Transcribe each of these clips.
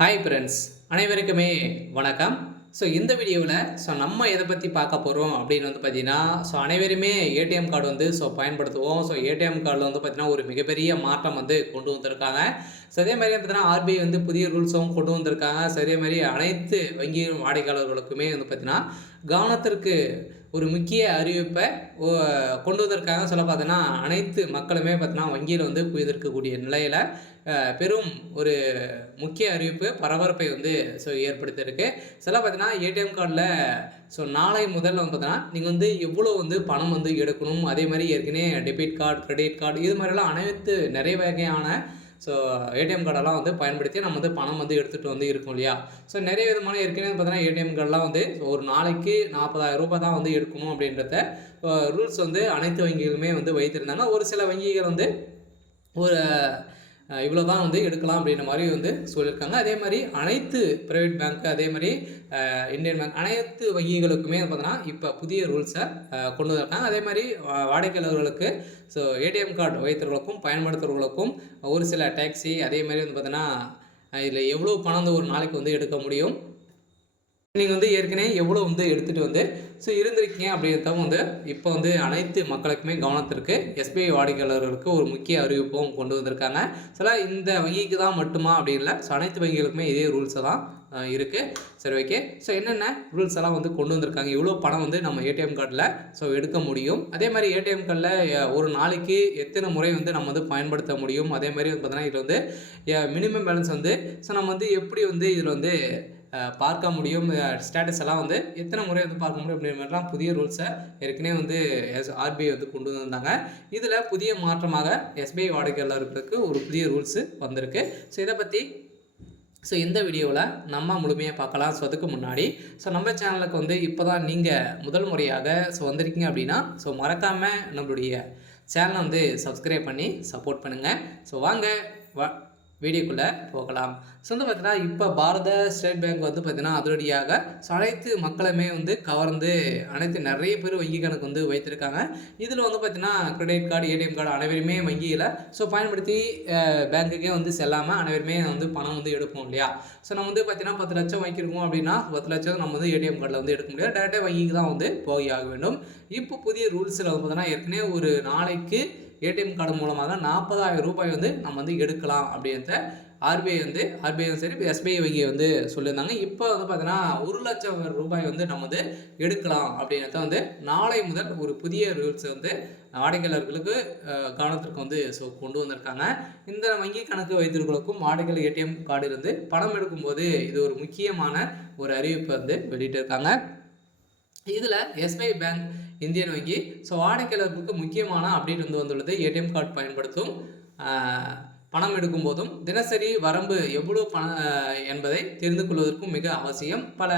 Hi friends, அனைவருக்குமே வணக்கம். இந்த வீடியோவில் நம்ம எதை பற்றி பார்க்க போகிறோம் அப்படின்னு பார்த்தீங்கன்னா, அனைவருமே ஏடிஎம் கார்டு பயன்படுத்துவோம். ஏடிஎம் கார்டில் பார்த்தீங்கன்னா ஒரு மிகப்பெரிய மாற்றம் கொண்டு வந்திருக்காங்க. அதே மாதிரி பார்த்தீங்கன்னா ஆர்பிஐ புதிய ரூல்ஸும் கொண்டு வந்திருக்காங்க. அதே மாதிரி அனைத்து வங்கி வாடிக்கையாளர்களுக்குமே பார்த்தீங்கன்னா கவனத்திற்கு ஒரு முக்கிய அறிவிப்பை கொண்டு வந்திருக்காங்க. பார்த்தீங்கன்னா அனைத்து மக்களுமே பார்த்தீங்கன்னா வங்கியில் குவிந்திருக்கக்கூடிய நிலையில் பெரும் ஒரு முக்கிய அறிவிப்பு பரபரப்பை ஏற்படுத்தியிருக்கு. பார்த்தீங்கன்னா ஏடிஎம் கார்டில் நாளை முதல்ல பார்த்தீங்கன்னா நீங்கள் எவ்வளோ பணம் எடுக்கணும், அதே மாதிரி ஏற்கனவே டெபிட் கார்டு, கிரெடிட் கார்டு இது மாதிரிலாம் அனைத்து நிறைய வகையான ஏடிஎம் கார்டெல்லாம் பயன்படுத்தி நம்ம பணம் எடுத்துகிட்டு இருக்கோம் இல்லையா. நிறைய விதமான ஏற்கனவே பார்த்தீங்கன்னா ஏடிஎம் கார்டெலாம் ஒரு நாளைக்கு 40,000 ரூபாய் தான் எடுக்கணும் அப்படின்றத ரூல்ஸ் அனைத்து வங்கிகளுமே வைத்திருந்தாங்க. ஒரு சில வங்கிகள் ஒரு இவ்வளோ தான் எடுக்கலாம் அப்படின்ற மாதிரி சொல்லியிருக்காங்க. அதே மாதிரி அனைத்து ப்ரைவேட் பேங்க், அதே மாதிரி இந்தியன் பேங்க் அனைத்து வங்கிகளுக்குமே பார்த்தீங்கன்னா இப்போ புதிய ரூல்ஸை கொண்டு வந்திருக்காங்க. அதே மாதிரி வாடிக்கையாளர்களுக்கு ஏடிஎம் கார்டு வைத்தவர்களுக்கும் பயன்படுத்துகிறவர்களுக்கும் ஒரு சில டேக்ஸி, அதே மாதிரி பார்த்தீங்கன்னா இதில் எவ்வளோ பணம் ஒரு நாளைக்கு எடுக்க முடியும், நீங்கள் ஏற்கனவே எவ்வளோ எடுத்துகிட்டு இருந்திருக்கீங்க அப்படின்றத இப்போ அனைத்து மக்களுக்குமே கவனத்திற்கு எஸ்பிஐ வாடிக்கையாளர்களுக்கு ஒரு முக்கிய அறிவிப்பும் கொண்டு வந்திருக்காங்க. இந்த வங்கிக்கு தான் மட்டுமா அப்படி இல்லை, அனைத்து வங்கிகளுக்குமே இதே ரூல்ஸை தான் இருக்குது. சரி, ஓகே. என்னென்ன ரூல்ஸ் எல்லாம் கொண்டு வந்திருக்காங்க, இவ்வளோ பணம் நம்ம ஏடிஎம் கார்டில் எடுக்க முடியும், அதே மாதிரி ஏடிஎம் கார்டில் ஒரு நாளைக்கு எத்தனை முறை நம்ம பயன்படுத்த முடியும், அதே மாதிரி பார்த்தீங்கன்னா இதில் மினிமம் பேலன்ஸ் நம்ம எப்படி இதில் பார்க்க முடியும், ஸ்டேட்டஸ் எல்லாம் எத்தனை முறை பார்க்க முடியும் அப்படின்ற மாதிரிலாம் புதிய ரூல்ஸை ஏற்கனவே ஆர்பிஐ கொண்டு வந்தாங்க. இதில் புதிய மாற்றமாக எஸ்பிஐ வாடிக்கையாளர்களுக்கு ஒரு புதிய ரூல்ஸு வந்திருக்கு. இதை பற்றி இந்த வீடியோவில் நம்ம முழுமையாக பார்க்கலாம். அதுக்கு முன்னாடி நம்ம சேனலுக்கு இப்போ தான் நீங்கள் முதல் முறையாக வந்திருக்கீங்க அப்படின்னா மறக்காமல் நம்மளுடைய சேனலை சப்ஸ்கிரைப் பண்ணி சப்போர்ட் பண்ணுங்கள். வாங்க வீடியோக்குள்ளே போகலாம். பார்த்தீங்கன்னா இப்போ பாரத ஸ்டேட் பேங்க் பார்த்தீங்கன்னா அதோடையாக அனைத்து மக்களுமே கவர்ந்து அனைத்து நிறைய பேர் வங்கி கணக்கு வைத்திருக்காங்க. இதில் பார்த்தீங்கன்னா கிரெடிட் கார்டு, ஏடிஎம் கார்டு அனைவருமே வங்கியில் பயன்படுத்தி பேங்க்குக்கே செல்லாமல் அனைவருமே பணம் எடுப்போம் இல்லையா. நம்ம பார்த்தீங்கன்னா 10 லட்சம் வைக்கிறோம் அப்படின்னா 10 லட்சம் நம்ம ஏடிஎம் கார்டில் எடுக்க முடியாது, டேரெக்டாக வங்கிக்கு தான் போய் ஆக வேண்டும். இப்போ புதிய ரூல்ஸில் பார்த்தீங்கன்னா ஏற்கனவே ஒரு நாளைக்கு ஏடிஎம் கார்டு மூலமாக 40,000 ரூபாய் நம்ம எடுக்கலாம் அப்படின்றத ஆர்பிஐ சரி எஸ்பிஐ வங்கி சொல்லியிருந்தாங்க. இப்போ பார்த்தீங்கன்னா 1 லட்சம் ரூபாய் நம்ம எடுக்கலாம் அப்படின்றத நாளை முதல் ஒரு புதிய ரூல்ஸ் வாடிக்கையாளர்களுக்கு கவனத்திற்கு கொண்டு வந்திருக்காங்க. இந்த வங்கி கணக்கு வைத்திருக்கிறவங்களுக்கும் வாடிக்கையாளர் ஏடிஎம் கார்டு பணம் எடுக்கும்போது இது ஒரு முக்கியமான ஒரு அறிவிப்பு வெளியிட்டிருக்காங்க. இதில் எஸ்பிஐ பேங்க், இந்தியன் வங்கி வாடிக்கையாளர்களுக்கு முக்கியமான அப்டேட் வந்துள்ளது. ஏடிஎம் கார்டு பயன்படுத்தும் பணம் எடுக்கும் போதும் தினசரி வரம்பு எவ்வளோ பணம் என்பதை தெரிந்து கொள்வதற்கும் மிக அவசியம். பல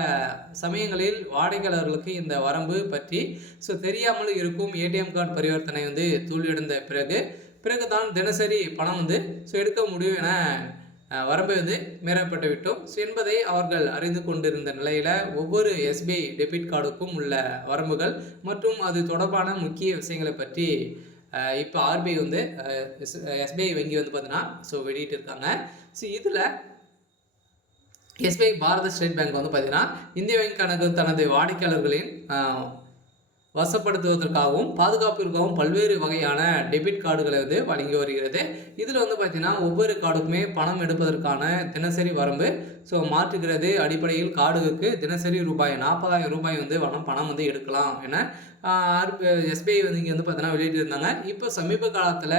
சமயங்களில் வாடிக்கையாளர்களுக்கு இந்த வரம்பு பற்றி தெரியாமல் இருக்கும். ஏடிஎம் கார்டு பரிவர்த்தனை தோல்வியடைந்த பிறகு தான் தினசரி பணம் எடுக்க முடியும் என வரம்பை மீறப்பட்டு விட்டோம் என்பதை அவர்கள் அறிந்து கொண்டிருந்த நிலையில் ஒவ்வொரு எஸ்பிஐ டெபிட் கார்டுக்கும் உள்ள வரம்புகள் மற்றும் அது தொடர்பான முக்கிய விஷயங்களை பற்றி இப்போ ஆர்பிஐ எஸ்பிஐ வங்கி பார்த்தீங்கன்னா வெளியிட்டிருக்காங்க. இதில் எஸ்பிஐ பாரத ஸ்டேட் பேங்க் பார்த்தீங்கன்னா இந்திய வங்கி கணக்கு தனது வாடிக்கையாளர்களின் வசப்படுத்துவதற்காகவும் பாதுகாப்பிற்காகவும் பல்வேறு வகையான டெபிட் கார்டுகளை வழங்கி வருகிறது. இதில் பார்த்தீங்கன்னா ஒவ்வொரு கார்டுக்குமே பணம் எடுப்பதற்கான தினசரி வரம்பு மாற்றுகிறது. அடிப்படையில் கார்டுக்கு தினசரி ரூபாய் 40,000 ரூபாய் பணம் எடுக்கலாம் என எஸ்பிஐ இங்கே பார்த்தீங்கன்னா வெளியிட்டிருந்தாங்க. இப்போ சமீப காலத்தில்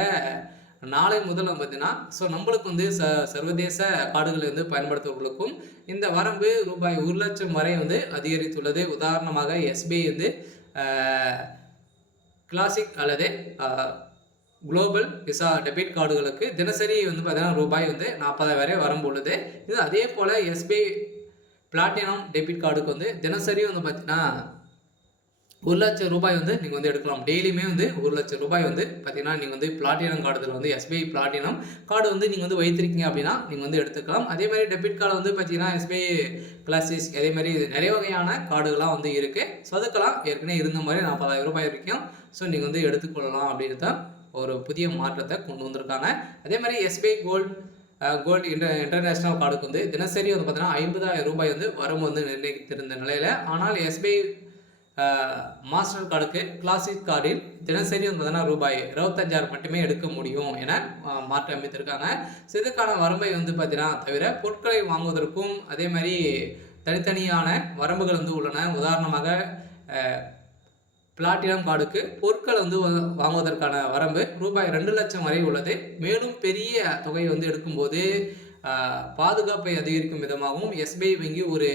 நாளை முதல் பார்த்தீங்கன்னா நம்மளுக்கு சர்வதேச கார்டுகளை பயன்படுத்துவர்களுக்கும் இந்த வரம்பு ரூபாய் 1 லட்சம் வரை அதிகரித்துள்ளது. உதாரணமாக எஸ்பிஐ கிளாசிக் அல்லது குளோபல் விசா டெபிட் கார்டுகளுக்கு தினசரி பார்த்தீங்கன்னா ரூபாய் 40,000 வரை வரம்பு உள்ளது. இது அதே போல் எஸ்பிஐ பிளாட்டினம் டெபிட் கார்டுக்கு தினசரி பார்த்தீங்கன்னா 1 லட்சம் ரூபாய் நீங்கள் எடுக்கலாம். டெய்லியுமே 1 லட்சம் ரூபாய் பார்த்தீங்கன்னா நீங்கள் பிளாட்டினம் கார்டில் எஸ்பிஐ பிளாட்டினம் கார்டு நீங்கள் வைத்திருக்கீங்க அப்படின்னா நீங்கள் எடுத்துக்கலாம். அதே மாதிரி டெபிட் கார்டு பார்த்தீங்கன்னா எஸ்பிஐ கிளாசிஸ், அதே மாதிரி நிறைய வகையான கார்டுகள்லாம் இருக்குது. அதுக்கெல்லாம் ஏற்கனவே இருந்த மாதிரி 40,000 ரூபாய் வரைக்கும் நீங்கள் எடுத்துக்கொள்ளலாம் அப்படின்றத ஒரு புதிய மாற்றத்தை கொண்டு வந்திருக்காங்க. அதே மாதிரி எஸ்பிஐ கோல்டு கோல்டு இன்டர்நேஷனல் கார்டுக்கு வந்து தினசரி வந்து பார்த்தீங்கன்னா ரூ. 50,000 வந்து வரம்பு வந்து நிர்ணயித்திருந்த நிலையில், ஆனால் எஸ்பிஐ மாஸ்டர் கார்டுக்கு கிளாசிக் கார்டில் தினசரி வந்து பார்த்தீங்கன்னா ரூபாய் 25,000 மட்டுமே எடுக்க முடியும் என மாற்றி அமைத்திருக்காங்க. ஸோ இதுக்கான வரம்பை வந்து பார்த்தீங்கன்னா தவிர பொருட்களை வாங்குவதற்கும் அதே மாதிரி தனித்தனியான வரம்புகள் வந்து உள்ளன. உதாரணமாக பிளாட்டினம் கார்டுக்கு பொருட்கள் வந்து வாங்குவதற்கான வரம்பு ரூபாய் 2,00,000 வரை உள்ளது. மேலும் பெரிய தொகை வந்து எடுக்கும்போது பாதுகாப்பை அதிகரிக்கும் விதமாகவும் எஸ்பிஐ வங்கி ஒரு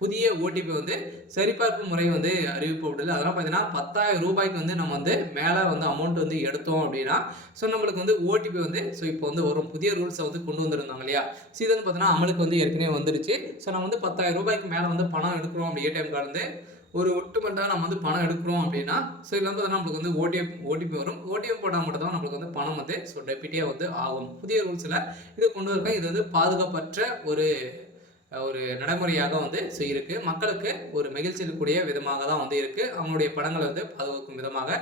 புதிய ஓடிபி வந்து சரிபார்க்கும் முறை வந்து அறிவிக்கப்பட்டது. அதெல்லாம் பார்த்தீங்கன்னா ரூ. 10,000 வந்து நம்ம வந்து மேலே வந்து அமௌண்ட் வந்து எடுத்தோம் அப்படின்னா ஸோ நம்மளுக்கு வந்து ஓடிபி வந்து ஸோ இப்போ வந்து ஒரு புதிய ரூல்ஸை வந்து கொண்டு வந்திருந்தாங்க இல்லையா. ஸோ இது வந்து பார்த்தீங்கன்னா அமலுக்கு வந்து ஏற்கனவே வந்துருச்சு. ஸோ நம்ம வந்து ரூ. 10,000 மேலே வந்து பணம் எடுக்கிறோம் அப்படி ஏடிஎம் கார்டு வந்து ஒரு ஒட்டுமொத்தமாக நம்ம வந்து பணம் எடுக்கிறோம் அப்படின்னா ஸோ இதில் வந்து நம்மளுக்கு வந்து ஓடிபி வரும். ஓடிபி போட்டால் மட்டும் தான் நம்மளுக்கு வந்து பணம் வந்து ஸோ டெபிட்டே வந்து ஆகும். புதிய ரூல்ஸில் இது கொண்டு வரக்க இது வந்து பாதுகாப்பற்ற ஒரு நடைமுறையாக வந்து இருக்கு. மக்களுக்கு ஒரு மகிழ்ச்சி இருக்கக்கூடிய விதமாக தான் வந்து இருக்குது. அவங்களுடைய பணங்களை வந்து பாதுகாக்கும் விதமாக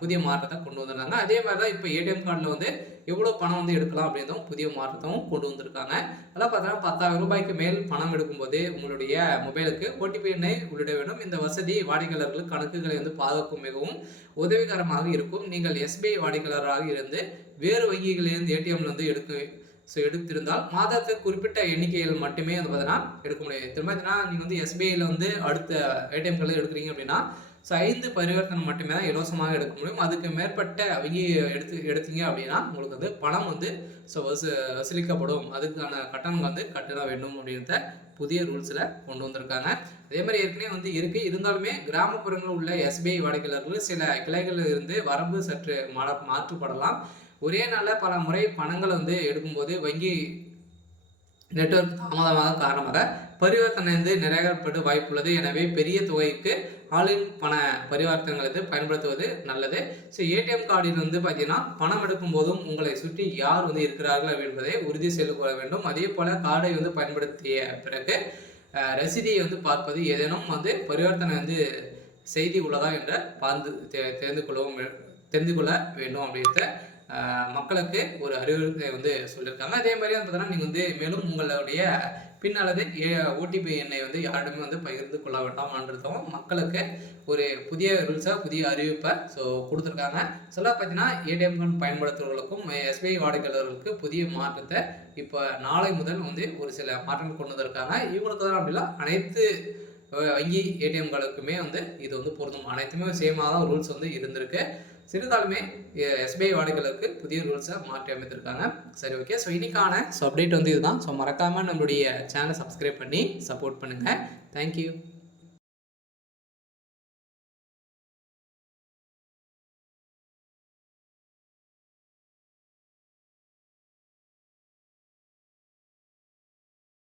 புதிய மாற்றத்தை கொண்டு வந்திருந்தாங்க. அதே மாதிரி தான் இப்போ ஏடிஎம் கார்டில் வந்து எவ்வளோ பணம் வந்து எடுக்கலாம் அப்படின்றதும் புதிய மாற்றத்தையும் கொண்டு வந்திருக்காங்க. அதெல்லாம் பார்த்தீங்கன்னா ரூ. 10,000 மேல் பணம் எடுக்கும்போது உங்களுடைய மொபைலுக்கு ஓடிபி எண்ணை உள்ளிட வேண்டும். இந்த வசதி வாடிக்கையாளர்கள் கணக்குகளை வந்து பாதுகாக்கும் மிகவும் உதவிகரமாக இருக்கும். நீங்கள் எஸ்பிஐ வாடிக்கையாளராக இருந்து வேறு வங்கிகளிலிருந்து ஏடிஎம்ல வந்து எடுத்திருந்தால் மாதத்துக்கு குறிப்பிட்ட எண்ணிக்கைகள் மட்டுமே வந்து பார்த்தீங்கன்னா எடுக்க முடியாது. திரும்ப நீங்கள் வந்து எஸ்பிஐயில் வந்து அடுத்த ஏடிஎம் கார்டில் எடுக்கிறீங்க அப்படின்னா ஸோ 5 பரிவர்த்தனை மட்டுமே தான் இலவசமாக எடுக்க முடியும். அதுக்கு மேற்பட்ட வங்கி எடுத்தீங்க அப்படின்னா உங்களுக்கு வந்து பணம் வந்து ஸோ வசூலிக்கப்படும். அதுக்கான கட்டணம் வந்து கட்ட வேண்டும் அப்படின்றத புதிய ரூல்ஸில் கொண்டு வந்திருக்காங்க. அதே மாதிரி ஏற்கனவே வந்து இருக்குது. இருந்தாலுமே கிராமப்புறங்களில் உள்ள எஸ்பிஐ வாடிக்கையாளர்கள் சில கிளைகளில் இருந்து வரம்பு சற்று மாற்றுப்படலாம். ஒரே நாளில் பல முறை பணங்களை வந்து எடுக்கும்போது வங்கி நெட்வொர்க் தாமதமாக காரணமாக பரிவர்த்தனை வந்து நிராகரிக்கப்பட வாய்ப்புள்ளது. எனவே பெரிய தொகைக்கு ஆன்லைன் பண பரிவர்த்தனைகளை பயன்படுத்துவது நல்லது. ஸோ ஏடிஎம் கார்டில் வந்து பார்த்தீங்கன்னா பணம் எடுக்கும் போதும் உங்களை சுற்றி யார் வந்து இருக்கிறார்கள் என்பதை உறுதி செய்து கொள்ள வேண்டும். அதே போல் கார்டை வந்து பயன்படுத்திய பிறகு ரசீதியை வந்து பார்ப்பது, ஏதேனும் வந்து பரிவர்த்தனை வந்து செய்தி உள்ளதா என்ற தெரிந்து கொள்ள வேண்டும் அப்படின்ற மக்களுக்கு ஒரு அறிவுரை வந்து சொல்லியிருக்காங்க. அதே மாதிரி வந்து பார்த்தீங்கன்னா நீங்கள் வந்து மேலும் உங்களுடைய பின் அல்லது ஓடிபி எண்ணை வந்து யாரிடமே வந்து பகிர்ந்து கொள்ள வேண்டாம்ன்றதும் மக்களுக்கு ஒரு புதிய ரூல்ஸை புதிய அறிவிப்பை ஸோ கொடுத்துருக்காங்க. சொல்ல பார்த்தீங்கன்னா ஏடிஎம் கார்டு பயன்படுத்துவர்களுக்கும் எஸ்பிஐ வாடிக்கையாளர்களுக்கு புதிய மாற்றத்தை இப்போ நாளை முதல் வந்து ஒரு சில மாற்றங்கள் கொண்டு வந்திருக்காங்க. இவங்களுக்கு தான் அப்படிலாம் அனைத்து வங்கி ஏடிஎம் கார்டுக்குமே வந்து இது வந்து பொருந்தும். அனைத்துமே சேமாக தான் ரூல்ஸ் வந்து இருந்திருக்கு. சிறிதாலுமே எஸ்பிஐ வாடிக்கையாளருக்கு புதிய ரூல்ஸை மாற்றி அமைத்திருக்காங்க. சரி, ஓகே. ஸோ இன்னைக்கான அப்டேட் வந்து இதுதான். ஸோ மறக்காமல் நம்மளுடைய சேனலை சப்ஸ்கிரைப் பண்ணி சப்போர்ட் பண்ணுங்கள். தேங்க்யூ.